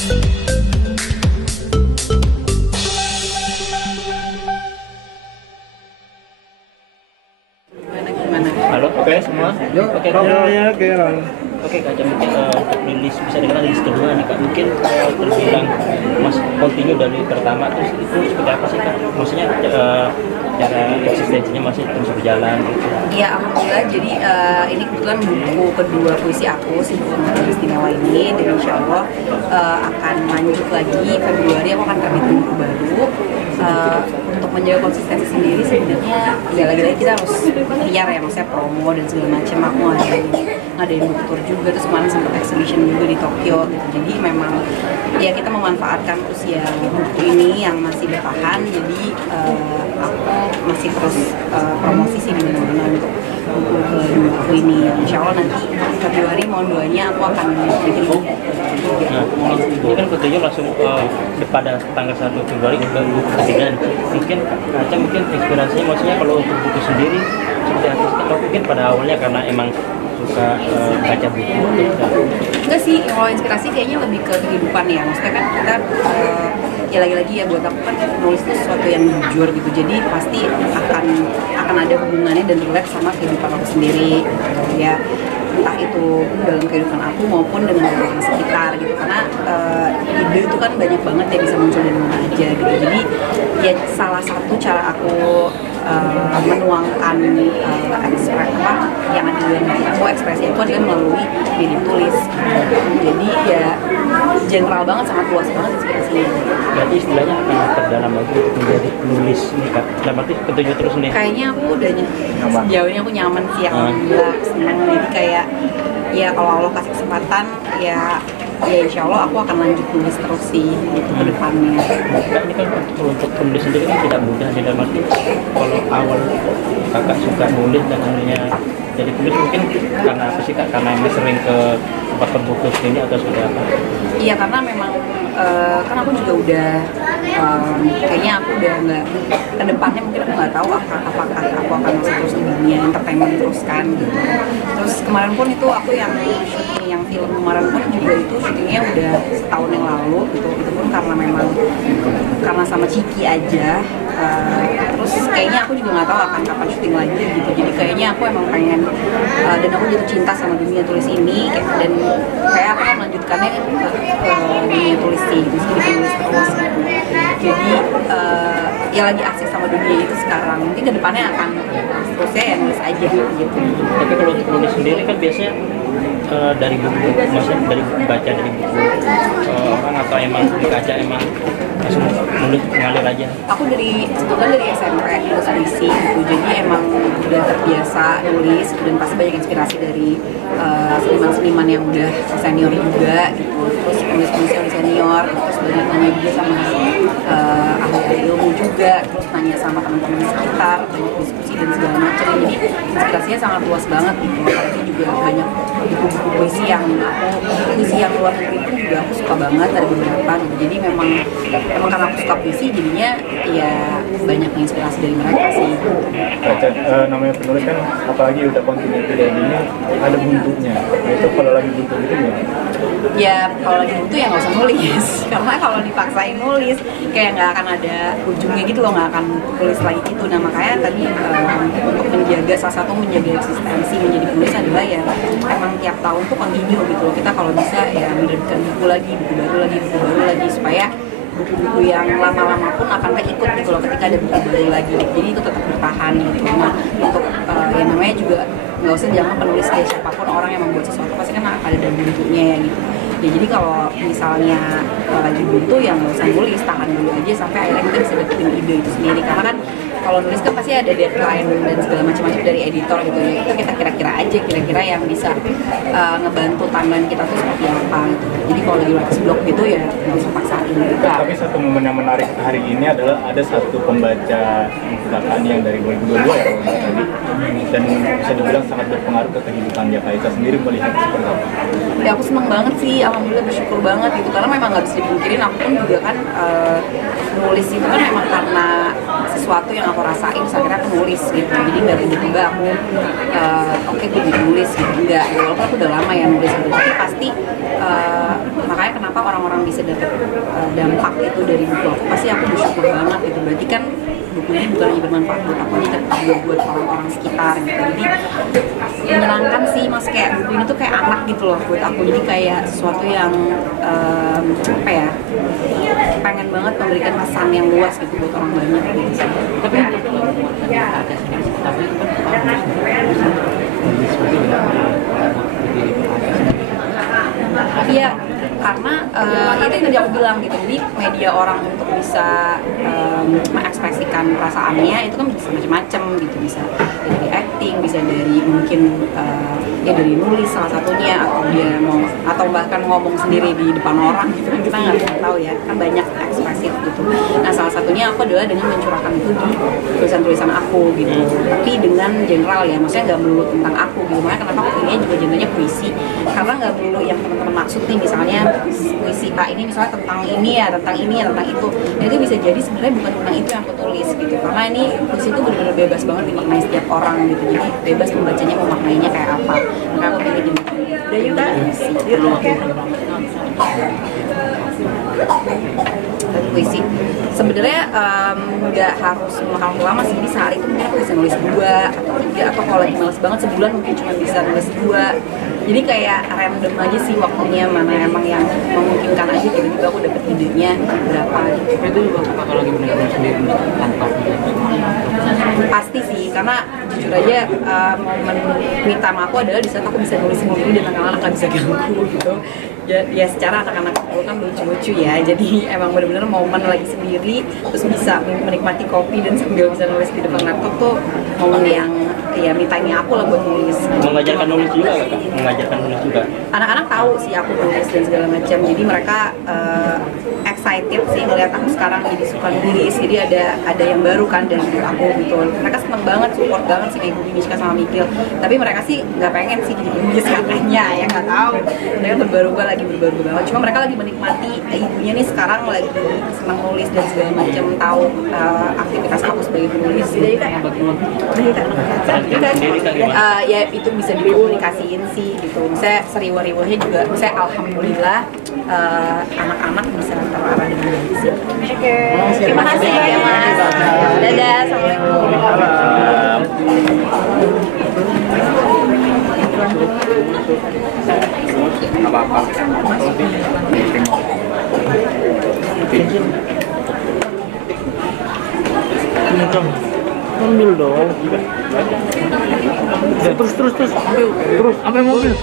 Halo, oke semua? Oke, oke Kak, mungkin untuk rilis bisa dikatakan rilis kedua nih Kak, mungkin terbilang Mas continue dari pertama terus itu seperti apa sih Kak? Maksudnya cara eksistensinya masih terus berjalan gitu? Iya, alhamdulillah. Jadi ini kebetulan buku kedua puisi aku, si buku istimewa ini, dan insya Allah akan lanjut lagi Februari. Aku akan terbitin buku baru. Untuk menjaga konsistensi sendiri sebenarnya ya lagi-lagi kita harus liar ya, maksudnya promo dan segala macam. Aku ngadain book tour juga, terus kemarin sempat exhibition juga di Tokyo gitu. Jadi memang ya kita memanfaatkan usia buku ini yang masih bertahan. Jadi aku masih terus promosi sih di mana-mana untuk buku kedua ini. Insya Allah nanti Februari mohon doanya aku akan bikin buku. Nah, ini kan ketujuh langsung pada tanggal 1 Februari ke buku ketiga. Mungkin Kaca mungkin inspirasinya maksudnya kalau untuk buku sendiri seperti apa? Kalau mungkin pada awalnya karena emang suka baca buku atau enggak sih, kalau inspirasi kayaknya lebih ke kehidupan ya. Maksudnya kan kita ya lagi-lagi ya buat aku kan nulis itu sesuatu yang jujur gitu. Jadi pasti akan ada hubungannya dan relate sama kehidupan aku sendiri ya. Entah itu dalam kehidupan aku maupun dengan orang sekitar gitu, karena ide itu kan banyak banget ya, bisa muncul dari mana aja gitu. Jadi ya salah satu cara aku menuangkan yang ada dalam diri aku, ekspresi aku adalah melalui diri tulis. Jadi ya general banget, sangat luas banget inspirasinya. berarti istilahnya akan terdalam lagi untuk menjadi penulis ini Kak. Dan berarti ketujuh terus nih. Kayaknya aku udah sejauh ini aku nyaman sih, alhamdulillah, senang. Jadi kayak ya kalau Allah kasih kesempatan ya insya Allah aku akan lanjut nulis terus sih gitu ke depannya. Kak, ini kan untuk penulis sendiri kan tidak mudah, dalam arti kalau awal Kakak suka nulis dan akhirnya jadi penulis mungkin karena apa sih Kak? Karena emang sering ke tempat buku ini atau seperti apa? Iya, karena memang kan aku juga udah kayaknya aku udah nggak ke depannya, mungkin aku nggak tahu apakah aku akan masih terus di dunia entertainment terus kan gitu. Terus kemarin pun itu aku yang syuting yang film kemarin pun juga itu syutingnya udah setahun yang lalu gitu. Itu pun karena sama Ciki aja. Terus kayaknya aku juga nggak tahu akan kapan syuting lagi gitu. Jadi kayaknya aku emang pengen dan aku jatuh cinta sama dunia tulis ini dan kayak aku akan melanjutkannya ke dunia tulis sih, meski ditulis terus gitu. Jadi ya lagi asik sama dunia itu sekarang. Mungkin kedepannya akan terusnya ya nulis aja gitu. Tapi kalau untuk nulis sendiri kan biasanya dari buku, maksudnya dari baca dari buku orang atau emang dikaca emang langsung nulis mengalir aja? Aku sebetulnya dari SMP nulis puisi gitu, jadi emang udah terbiasa nulis dan pasti banyak inspirasi dari seniman-seniman yang udah senior juga gitu. Terus penulis-penulis yang senior, terus banyak nanya juga sama ahli ilmu juga, terus nanya sama teman-teman di sekitar, banyak diskusi dan segala macam. Jadi inspirasinya sangat luas banget gitu. Apalagi juga banyak buku-buku puisi yang luar negeri itu juga aku suka banget, ada beberapa gitu. Jadi memang karena aku suka puisi jadinya ya banyak inspirasi dari mereka sih. Namanya penulis kan apalagi udah continuity kayak gini ada buntunya. Itu kalau lagi buntu gitu gimana? Ya kalau lagi buntu ya nggak usah nulis karena kalau dipaksain nulis kayak nggak akan ada ujungnya gitu loh, nggak akan tulis lagi gitu. Nah makanya tadi untuk menjaga menjaga eksistensi menjadi penulis adalah ya emang tiap tahun tuh continue gitu loh. Kita kalau bisa ya menerbitkan buku baru lagi supaya buku-buku yang lama-lama pun akan keikut gitu loh ketika ada buku baru lagi. Jadi itu tetap bertahan gitu. Nah untuk ya namanya juga nggak usah jangan penulis kayak siapapun orang yang membuat sesuatu pasti kan ada dan bentuknya ya gitu. Ya jadi kalau misalnya lagi buntu ya nggak usah nulis, tahan dulu aja sampai akhirnya kita bisa dapetin ide itu sendiri. Karena kan kalau nulis kan pasti ada deadline dan segala macam-macam dari editor gitu ya. Itu kita kira-kira yang bisa ngebantu timeline kita tuh seperti apa gitu. Jadi kalau lagi writer's block gitu ya nggak usah paksain. Tapi satu momen yang menarik hari ini adalah ada satu pembaca Kakak yang dari 2022 ya tadi, dan bisa dibilang sangat berpengaruh ke kehidupan dia. Kak Ica sendiri melihat seperti apa? Ya aku seneng banget sih, alhamdulillah bersyukur banget gitu, karena memang nggak bisa dipungkirin aku pun juga kan nulis itu kan memang karena sesuatu yang aku rasain, terus akhirnya aku nulis gitu. Jadi nggak tiba-tiba aku oke gue jadi nulis gitu, enggak. Walaupun aku udah lama ya nulis gitu, tapi pasti makanya kenapa kenapa orang-orang bisa dapat dampak itu dari buku aku, pasti aku bersyukur banget gitu. Berarti kan buku ini bukan hanya bermanfaat buat aku, tapi juga buat orang-orang sekitar gitu. Jadi menyenangkan sih mas, kayak buku ini tuh kayak anak gitu loh buat aku. Jadi kayak sesuatu yang apa ya, pengen banget memberikan pesan yang luas gitu buat orang banyak gitu sih. Tapi ada sendiri, tapi itu kan iya, karena itu yang tadi aku bilang gitu, jadi media orang untuk bisa mengekspresikan perasaannya itu kan bisa macam-macam gitu, bisa dari acting, bisa dari mungkin ya dari nulis salah satunya, atau dia mau, atau bahkan ngomong sendiri di depan orang gitu kan, kita nggak tahu ya, kan banyak ekspresif gitu. Nah salah satunya aku adalah dengan mencurahkan itu di tulisan-tulisan aku gitu, tapi dengan general ya, maksudnya nggak melulu tentang aku gitu. Makanya kenapa aku pilihnya juga genrenya puisi, karena nggak melulu yang teman-teman maksud nih, misalnya puisi A ini misalnya tentang ini ya, tentang ini ya, tentang itu. Nah itu bisa jadi sebenarnya bukan tentang itu yang aku tulis gitu, karena ini puisi itu benar-benar bebas banget dimaknai setiap orang gitu, jadi bebas membacanya mau maknainya kayak apa. Maka aku pilih di udah yuk kan puisi. Sebenarnya nggak harus memakan lama sih, di sehari itu mungkin aku bisa nulis 2 atau 3, atau kalau lagi males banget sebulan mungkin cuma bisa nulis 2. Jadi kayak random aja sih waktunya, mana emang yang memungkinkan aja, tiba-tiba aku dapet idenya berapa gitu. itu juga kalau lagi benar-benar sendiri tanpa Pasti sih, karena jujur aja momen me time aku adalah di saat aku bisa nulis sendiri dan anak-anak nggak bisa ganggu gitu. Ya secara anak-anak dulu kan lucu-lucu ya, jadi emang bener-bener momen lagi sendiri terus bisa menikmati kopi dan sambil bisa nulis di depan laptop tuh momen yang ya me time-nya aku lah buat nulis. mengajarkan nulis juga nggak, Kak? Mengajarkan nulis juga. Anak-anak tahu sih aku nulis dan segala macam, jadi mereka excited sih ngeliat aku sekarang jadi suka nulis, jadi ada yang baru kan dari hidup aku gitu. Mereka seneng banget, support banget sih kayak Ibu Mishka sama Mikil, tapi mereka sih nggak pengen sih jadi penulis katanya, ya nggak tahu. Mereka berubah-ubah lagi, berubah-ubah banget. Cuma mereka lagi menikmati ibunya nih sekarang lagi senang nulis dan segala macam, tahu aktivitas aku sebagai penulis. Ya itu bisa dikomunikasiin sih gitu. Saya seriwa-riwanya juga, saya alhamdulillah anak-anak bisa terarah dengan baik sih. Oke. Terima kasih ya Mas. Dadah, assalamualaikum. Apa-apa. Ambil dong. Terus sampai mobil.